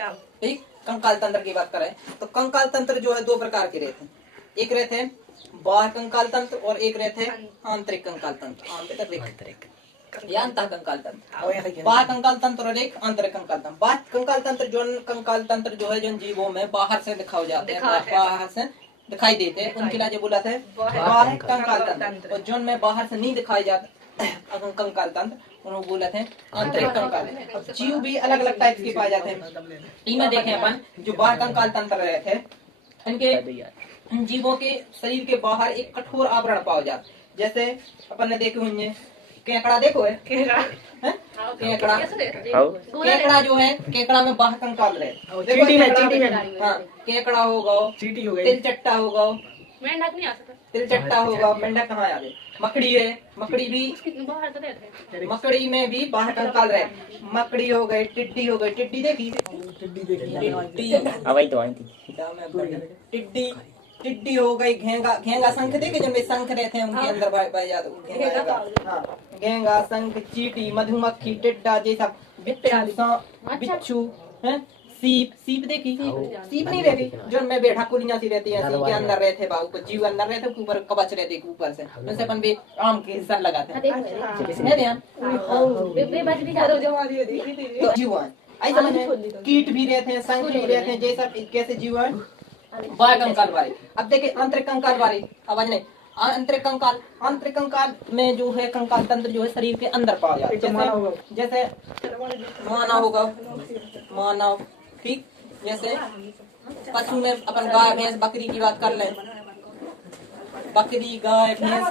अच्छा। ठीक, कंकाल तंत्र की बात करें तो कंकाल तंत्र जो है दो प्रकार के रहते हैं। एक रहते हैं बाह्य कंकाल तंत्र और एक रहते हैं आंतरिक कंकाल तंत्र। आंतरिक या अंतः कंकाल तंत्र। बाह्य कंकाल तंत्र और एक आंतरिक कंकाल तंत्र। बाह्य कंकाल तंत्र जो कंकाल तंत्र जो है जिन जीवों में बाहर से दिखाए जाते हैं, बाहर से दिखाई देते हैं, उनके लिए बोला था बाह्य कंकाल तंत्र। और जो में बाहर से नहीं दिखाई जाते कंकाल तंत्र उन्होंने बोला थे आंतरिक कंकाल। अब जीव भी अलग अलग टाइप के पाए जाते हैं। इनमें देखें अपन जो बाह्य कंकाल तंत्र रहे थे, इनके जीवों के शरीर के बाहर एक कठोर आवरण पाया जाता। जैसे अपन ने देखे हुए केकड़ा, देखो है केकड़ा, केकड़ा जो है केकड़ा में बाह्य कंकाल रहे। हाँ, केकड़ा होगा, तिलचट्टा होगा, मेंढक नहीं आ सकता, तिलचट्टा होगा, मेंढक कहाँ आ गए, मकड़ी है, मकड़ी भी मकड़ी में भी बाह्य कंकाल रहे। मकड़ी हो गई, टिड्डी हो गई, टिड्डी देखी, टिड्डी टिड्डी हो गई, घेंगा, घेंगा शंख देखे जिनमें शंख रहते हैं उनके अंदर पाए जाते। हाँ, घेंगा, शंख, चींटी, मधुमक्खी, टिड्डा जैसा, बिच्छू है, सीप, सीप देखी, सीप नहीं देखी जो में बेढ़ा कुलियां सी रहती है, सीप के अंदर रहते बाबू को जीव अंदर रहते, ऊपर कवच रहते ऊपर से, उनसे अपन भी आम के हिस्सा लगाते हैं ध्यान। तो जीवन ऐसा मैंने कीट भी रहते हैं, शंख भी रहते हैं, जैसा कैसे जीवन बाह्य कंकाल वाले। अब देखिए आंतरिक कंकाल वाले, आवाज नहीं, आंतरिक कंकाल में जो है कंकाल तंत्र जो है शरीर के अंदर पाया जाता है। जैसे मानव होगा, मानव, ठीक, जैसे पशु में अपन गाय भैंस बकरी की बात कर लें, बकरी गाय भैंस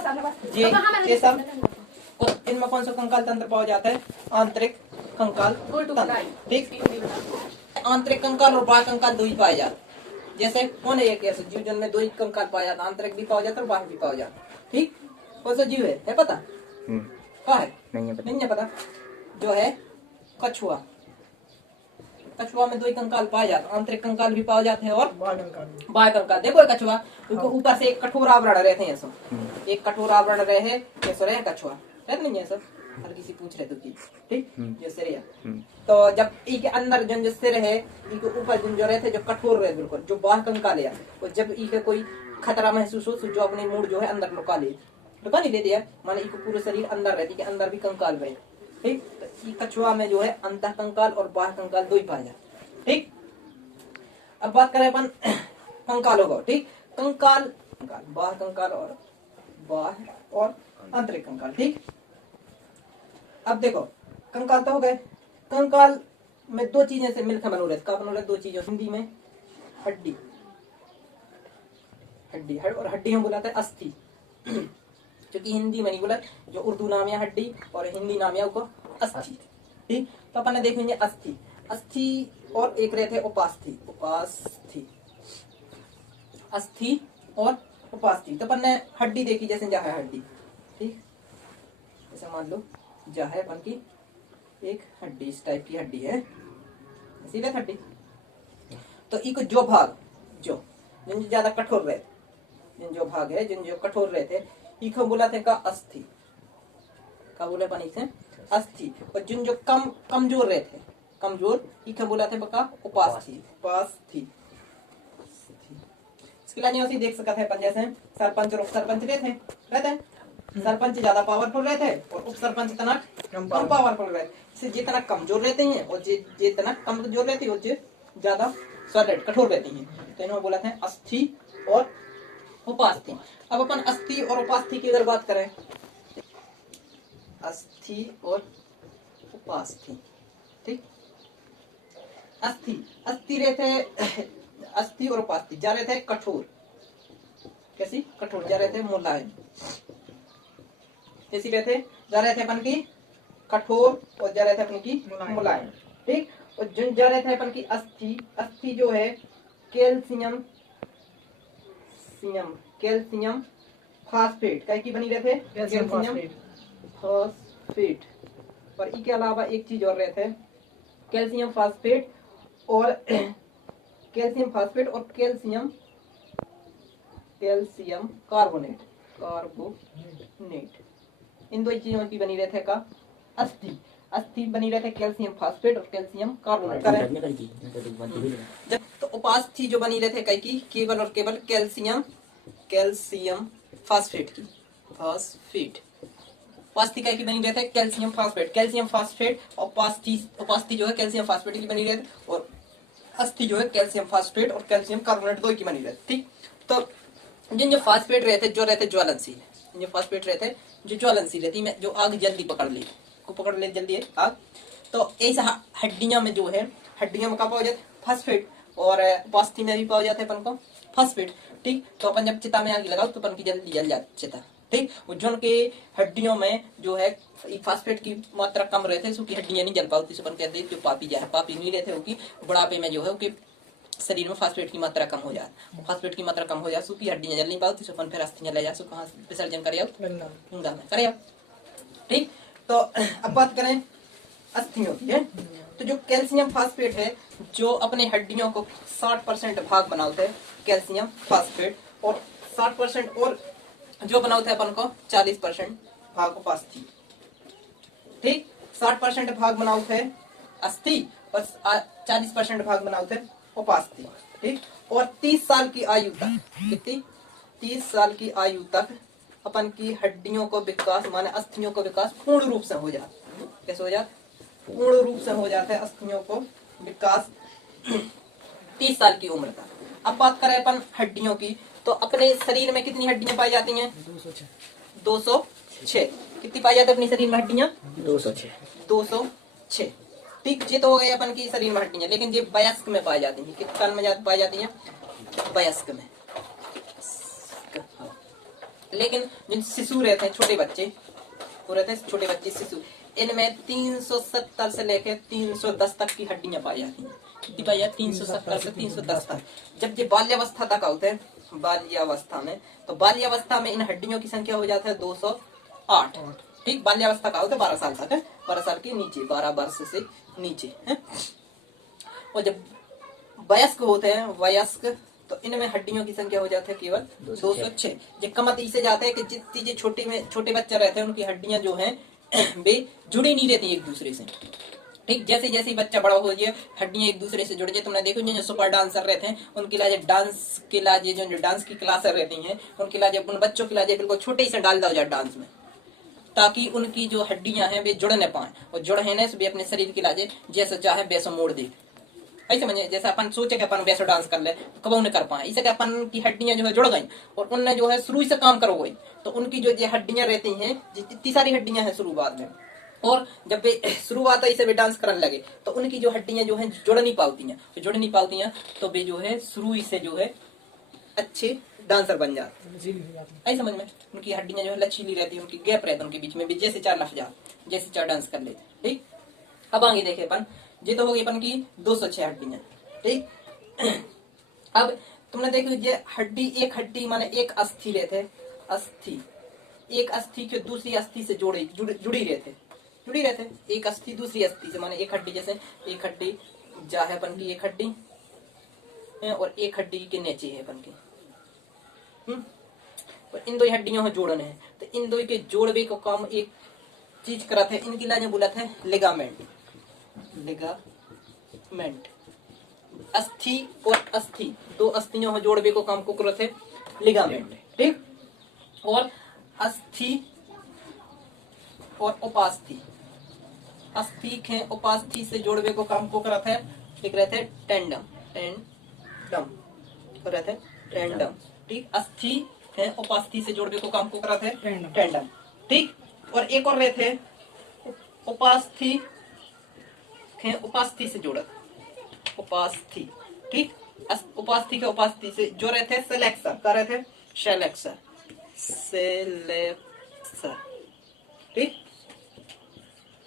ये सब, इनमें कौन सा कंकाल तंत्र पाया जाता है? आंतरिक कंकाल तंत्र। ठीक, आंतरिक कंकाल और बाह्य कंकाल दो ही पाए जाते। जैसे कौन है एक ऐसा जीव जिनमें दो ही कंकाल पाया जाता, आंतरिक भी पाया जाता है और बाह्य भी पाया जाता है। ठीक, कौन सा जीव है पता? क्या है? नहीं है पता। जो है कछुआ, कछुआ में दो ही कंकाल पाया जाता, आंतरिक कंकाल भी पाया जाते हैं और बाह्य कंकाल। देखो कछुआ ऊपर से एक कठोर आवरण रहते हैं, ऐसा एक कठोर आवरण रहे कैसे रहे कछुआ रहते नहीं है सब, हर किसी पूछ रहे तो की, ठीक, जो सिर है। तो जब ई के अंदर जो सिर है, ई के ऊपर जो रहते जो कठोर रहे बिल्कुल, जो बाह्य कंकाल है, और जब ई के कोई खतरा महसूस हो जो अपने मूड जो है अंदर लुका नहीं लेती है, माने ई को पूरे शरीर अंदर रहती है, अंदर भी कंकाल रहे। ठीक, कछुआ में जो है अंतः कंकाल और बाह्य कंकाल दो ही पाए जाते। ठीक, अब बात करें अपन कंकालों को। ठीक, कंकाल, बाह्य कंकाल और आंतरिक कंकाल। ठीक, अब देखो कंकाल तो हो गए, कंकाल में दो चीजें से मिलकर मनोरथ का मनोरथ, दो चीजों हिंदी में हड्डी, हड्डी और हड्डी हम बुलाते हैं अस्थि, क्योंकि हिंदी में नहीं बोला, जो उर्दू नाम है हड्डी और हिंदी नाम है उसको अस्थि। ठीक, तो अपन ने देखेंगे अस्थि, अस्थि और एक रहते हैं उपास्थि, उपास्थि, अस्थि और उपास्थि। तो अपन ने हड्डी देखी, जैसे जा है हड्डी, ठीक, जैसे मान लो जा है अपन की एक हड्डी, इस टाइप की हड्डी है, सीधे हड्डी। तो इको जो भाग जो जिन ज्यादा कठोर रहे, जिन जो भाग है जिन जो कठोर रहते, इको बोलाते का अस्थि, का बोले अपन इसे अस्थि। और जिन जो कमजोर रहते, कमजोर, इको बोलाते का उपास्थि, उपास्थि। इसके लिए देख सकते हैं अपन, जैसे सरपंच और उप सरपंच रहते हैं, सरपंच ज्यादा पावरफुल रहते हैं और उप सरपंच इतना कम पावरफुल रहते हैं। जितना कमजोर रहते हैं और जितना कमजोर रहती है वो ज्यादा सॉलिड कठोर रहती है। तो इन्होंने बोला था अस्थि और उपास्थि। अब अपन अस्थि और उपास्थि की अगर बात करें, अस्थि और उपास्थि, ठीक, अस्थि रहते, अस्थि और उपास्थि जा रहे थे कठोर, कैसी कठोर जा रहे थे, मुलायम, कैसी रहते जा रहे थे अपन की कठोर और जा रहे थे अपन की मुलायम। ठीक, और जो जा रहे थे अपन की अस्थि, अस्थि जो है कैल्शियम, कैल्शियम फास्फेट कई की बनी रहते, कैल्शियम फास्फेट। और इसके अलावा एक चीज और रहते हैं, कैल्शियम फास्फेट और कैल्शियम फास्फेट और कैल्शियम कार्बोनेट, इन दो चीजों की बनी रहते का अस्थि। अस्थि बनी रहते कैल्शियम फास्फेट और कैल्शियम कार्बोनेट करें। जब तो उपास्थि जो बनी रहते कई की केवल और केवल कैल्शियम फास्फेट की उपास्थि की बनी रहते कैल्शियम फास्फेट और उपास्थि जो है कैल्शियम फास्फेट की बनी रहती और अस्थि जो है कैल्शियम फास्फेट और कैल्शियम कार्बोनेट दो की बनी रहती। ठीक, तो जिन जो फास्फेट रहते जो रहते ज्वलनशील, जो फास्फेट रहते जो ज्वलनशील रहती में जो आग जल्दी पकड़ ले जल्दी है आग, तो ऐसा हड्डियां में जो है हड्डियां में क्या पाया जाता है फास्फेट और उपास्थि में भी पाया जाता है अपन को फास्फेट। ठीक, तो अपन जब चिता में आग लगाओ तो अपन की जल्दी जल जाती चिता। ठीक, जो के हड्डियों में जो है फास्फेट की मात्रा कम रहते हैं, उसकी हड्डियां नहीं जल पाती, अपन कहते हैं जो पापी नहीं रहते उनकी बुढ़ापे में जो है उनके शरीर में फास्फेट की मात्रा कम हो जाए, फास्फेट की मात्रा कम हो जाए उसकी हड्डियां जल नहीं पाती, अपन फिर अस्थियां ले जा कहाँ विसर्जन करे करे। ठीक, तो अब बात करें अस्थियों की है, तो जो कैल्शियम फास्फेट है जो अपने हड्डियों को 60% भाग बनाते हैं कैल्शियम फास्फेट और 60% और जो बनाते हैं अपन को 40% भाग उपास्थि। ठीक, 60% भाग बनाते हैं अस्थि और 40% भाग बनाते हैं उपास्थि। ठीक, और 30 साल की आयु तक कितनी 30 साल की आयु तक अपन की हड्डियों को विकास माने अस्थियों को विकास पूर्ण रूप से हो जाता। कैसे हो जाता? पूर्ण रूप से हो जाता है अस्थियों को विकास 30 साल की उम्र तक। अब बात करें अपन हड्डियों की, तो अपने शरीर में कितनी हड्डियां पाई जाती हैं? 206। कितनी पाई जाती है अपने शरीर में हड्डियां? 206। ठीक, ये तो हो गए अपन की शरीर में हड्डियां, लेकिन ये वयस्क में पाई जाती है। किस काल में पाई जाती है? वयस्क में। लेकिन जिन शिशु रहते हैं छोटे बच्चे, वो रहते हैं छोटे बच्चे शिशु, इनमें 370 से लेकर 310 तक की हड्डियां पाई जाती हैं। कितनी पाई जाती? 370 से 310 तक। जब ये बाल्यावस्था तक होते हैं, बाल्यावस्था में, तो बाल्यावस्था में इन हड्डियों की संख्या हो जाता है 208। ठीक, बाल्यावस्था का होता है 12 साल तक है, 12 साल के नीचे, 12 वर्ष से नीचे है। और जब वयस्क होते हैं वयस्क, तो इनमें हड्डियों की संख्या हो जाती है केवल 206। ये कमत इसे जाता है कि जितनी छोटे बच्चे रहते हैं उनकी हड्डियां जो हैं वे जुड़ी नहीं रहती एक दूसरे से। ठीक, जैसे जैसे बच्चा बड़ा हो जाए हड्डियां एक दूसरे से जुड़ जाए। तुमने देखो जो सुपर डांसर रहते हैं उनके लाजे डांस के लाजे जो डांस की क्लासें रहती हैं उनके लाजे उन बच्चों के लाजे बिल्कुल छोटे ही से डाल दिया जाए डांस में, ताकि उनकी जो हड्डियां हैं वे जुड़ न पाए और जुड़ने से भी अपने शरीर के लाजे जैसा चाहे वैसा मोड़ दे। ऐसे समझे, जैसे अपन सोचे कि अपन वैसा डांस कर ले तो कब उन्हें कर पाए, इसे अपन की हड्डियां जो है जुड़ गई और उनने जो है शुरू से काम करो गई, तो उनकी जो हड्डियां रहती हैं जितनी सारी हड्डियां हैं शुरुआत में, और जब वे शुरुआत से वे डांस करने लगे तो उनकी जो हड्डियां जो है जुड़ नहीं पाती हैं, तो वे जो है शुरू से जो है अच्छे डांसर बन जाते। ऐसे समझ में, उनकी हड्डियां जो है लचीली रहती है, उनकी गैप रहता है उनके बीच में भी, जैसे चार लफ जा जैसे चार डांस कर लेते। ठीक, अब आगे देखे अपन, ये तो हो गई अपन की 206 हड्डियां। ठीक, अब तुमने देखो ये हड्डी, एक हड्डी माने एक अस्थि रहते, अस्थि एक अस्थि के दूसरी अस्थि से जुड़ी रहते एक अस्थि दूसरी अस्थि से, माने एक हड्डी, जैसे एक हड्डी जा है अपन की एक हड्डी और एक हड्डी के नीचे है अपन की, और इन दो हड्डियों को जोड़ने हैं, तो इन दो के जोड़वे को काम एक चीज कराते हैं, इनकी लाने बोला था लिगामेंट। अस्थि और अस्थि दो अस्थियों को जोड़वे को काम को करते हैं लिगामेंट। ठीक, और अस्थि और उपास्थि, अस्थि है उपास्थि से जोड़वे को काम को कराते हैं, लिख रहे थे टेंडम। ठीक, अस्थि है उपास्थि से जोड़वे को काम को कराते हैं टेंडम। ठीक, और एक और रहे थे उपास्थि है उपास्थि से जोड़त, उपास्थि। ठीक, उपास्थि के उपास्थि से जो रहते हैं सेलेक्सर, कर रहे थे सेलेक्सर। ठीक,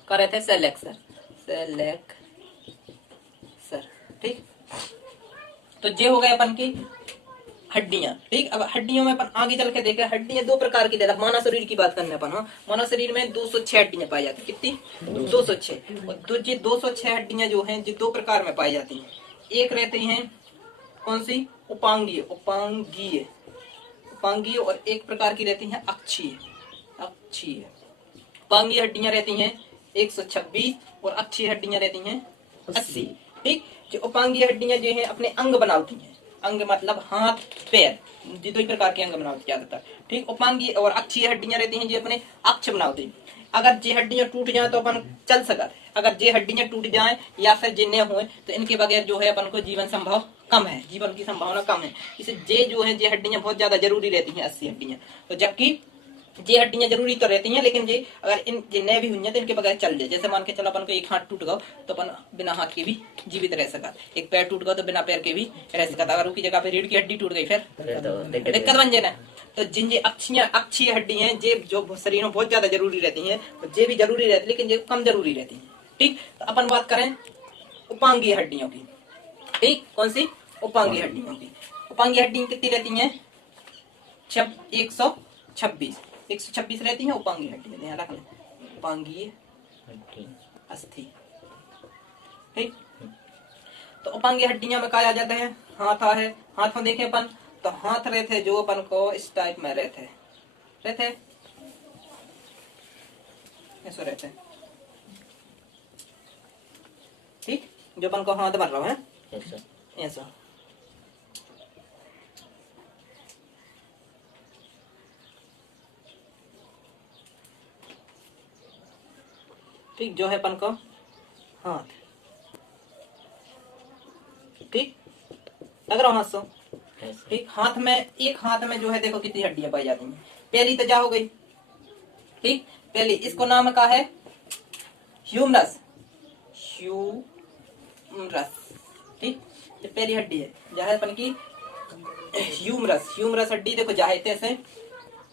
कर रहे थे सेलेक्सर। ठीक, तो ये हो गए अपन की हड्डियां। ठीक, अब हड्डियों में अपन आगे चल के देखें, हड्डियां दो प्रकार की, मानव शरीर की बात करने अपन। मानव शरीर में 206 हड्डियां पाई जाती, कितनी? 206। और ये 206 हड्डियां जो हैं ये दो प्रकार में पाई जाती हैं। एक रहती हैं कौन सी? उपांगीय, और एक प्रकार की रहती हैं अक्षीय। उपांगीय हड्डियां रहती हैं 126 और अक्षीय हड्डियां रहती हैं 80। ठीक, जो उपांगीय हड्डियां जो है अपने अंग बनावती हैं, अंग मतलब हाथ पैर, ये दो ही प्रकार के अंग बनावती ज्यादातर। ठीक, उपांगीय और अक्षीय हड्डियां रहती हैं जो अपने अक्ष बनावती। अगर ये हड्डियां टूट जाए तो अपन चल सका, अगर ये हड्डियां टूट जाएं या फिर जिन्हें हुए तो इनके बगैर जो है अपन को जीवन संभव कम है, जीवन की संभावना कम है। इसे ये जो है ये हड्डियां बहुत ज्यादा जरूरी रहती हैं 80 हड्डियां। तो जबकि ये हड्डियां जरूरी तो रहती हैं, लेकिन ये अगर इन जिन्हें भी हुई हैं तो इनके बगैर चल जाए। जैसे मान के चलो अपन को एक हाथ टूट गया तो अपन बिना हाथ के भी जीवित रह सका, एक पैर टूट गया तो बिना पैर के भी रह सका। अगर उसकी जगह पे रीढ़ की हड्डी टूट गई फिर दिक्कत बन जाए ना। तो जिन ये अक्षीय हड्डी हैं ये जो शरीर में बहुत ज्यादा जरूरी रहती हैं, ये भी जरूरी रहती है लेकिन ये कम जरूरी रहती है। ठीक, तो अपन बात करें उपांगीय हड्डियों की। ठीक, कौन सी? उपांगीय हड्डियों की। उपांगीय हड्डियां कितनी रहती हैं? 126 रहती हैं उपांगीय हड्डियां, ध्यान रख लें, उपांगीय अस्थि। ठीक, तो उपांगीय हड्डियां में कहा जाता है हाथ है। हाथ में देखें अपन तो हाथ रहते जो अपन को इस टाइप में रहते ऐसा रहते। ठीक, जो अपन को हाथ बन रहा है ऐसा। ठीक, जो है अपन को हाथ। ठीक, लग रहा हाथ सो। ठीक, हाथ में एक हाथ में जो है देखो कितनी हड्डियां पाई जाती हैं। पहली तो क्या हो गई? ठीक, पहली इसको नाम का है ह्यूमरस। ठीक, ये पहली हड्डी है जहाँ अपन की ह्यूमरस हड्डी। देखो जहाँ से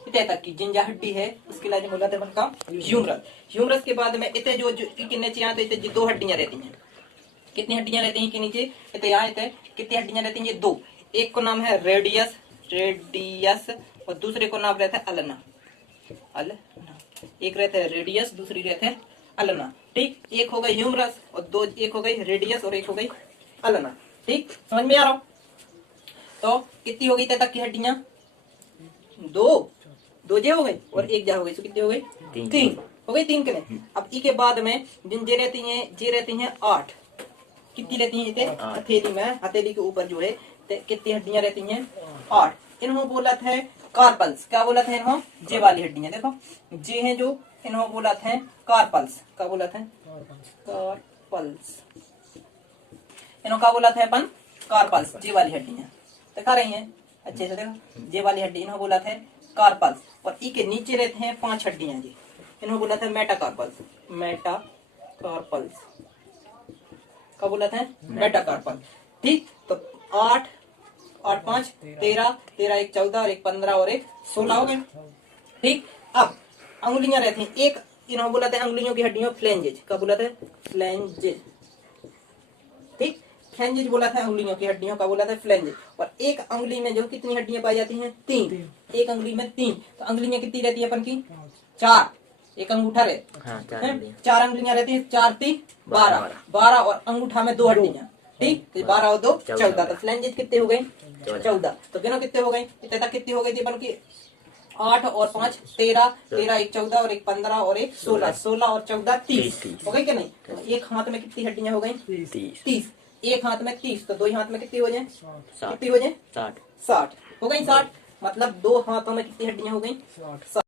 इतने तक की जिन हड्डी है उसके लिए बोला था अपन का ह्यूमरस के बाद में इतने जो नीचे यहाँ तो दो हड्डियां रहती हैं। कितनी हड्डियां रहती हैं कि नीचे इतने यहाँ इतने कितनी हड्डियां रहती हैं? ये दो। एक को नाम है रेडियस और दूसरे को नाम रहता है अल्ना। एक रहता है रेडियस, दूसरी रहता है अल्ना। ठीक, एक हो गई ह्यूमरस और दो, एक हो गई रेडियस और एक हो गई अल्ना। ठीक, समझ में आ रहा हो? तो कितनी हो गई तक की हड्डियां? दो जे हो गई और एक जा हो गई, तो कितनी हो गई? तीन हो गई, तीन के नहीं। अब ई के बाद में जिन जे रहती हैं 8। कितनी रहती हैं? हथेली में, हथेली के ऊपर जो है कितनी हड्डियां रहती हैं? 8। इन्हों बोला था कार्पल्स। क्या बोला था इन्हों? जे वाली हड्डियां देखो जे हैं जो इन्हों बोला था कार्पल्स। क्या बोला था? कार्पल्स। इन्हों क्या बोला था अपन? कार्पल्स, जे वाली हड्डियां दिखा रही हैं अच्छे से देखो। जे वाली हड्डी इन्हों बोला था कार्पल्स। और ई के नीचे रहते हैं 5 हड्डियां जी, इन्हों बोला था मेटाकार्पल्स। क्या बोला था? मेटाकार्पल। ठीक, तो 8 5 13 1 14 और 1 15 और 1 16 हो गए। ठीक, अब अंगुलियां रहती हैं। एक इन्होंने बोला था अंगुलियों की हड्डियों फ्लेंजेज। क्या बोला था? फ्लेंजेज। ठीक, फ्लेंजेज बोला था अंगुलियों की हड्डियों का, बोला था फ्लेंजेज। और एक अंगुली में जो कितनी हड्डियां पाई जाती हैं? 3। एक अंगुली में 3। तो अंगुलियां कितनी रहती है अपन की? 4। एक अंगूठा रहता 4 अंगुलियां रहती है। 4 3 12 और अंगूठा में 2 हड्डियां। ठीक, तो 12 और 2 14। तो फ्लेंजेज कितने हो गए? 14। तो गिनो कितने हो गए? इतने तक कितनी हो गई थी अपन की? 8 और 5 13 1 14 और 1 15 और 1 16 16 और 14 30 हो गई कि नहीं? तो एक हाथ में कितनी हड्डियां हो गई? 30। एक हाथ में 30 तो दो हाथ में कितनी हो जाए? कितनी हो जाए? 60 हो गई। 60 मतलब 2 हाथों में कितनी हड्डियां हो गई? 60।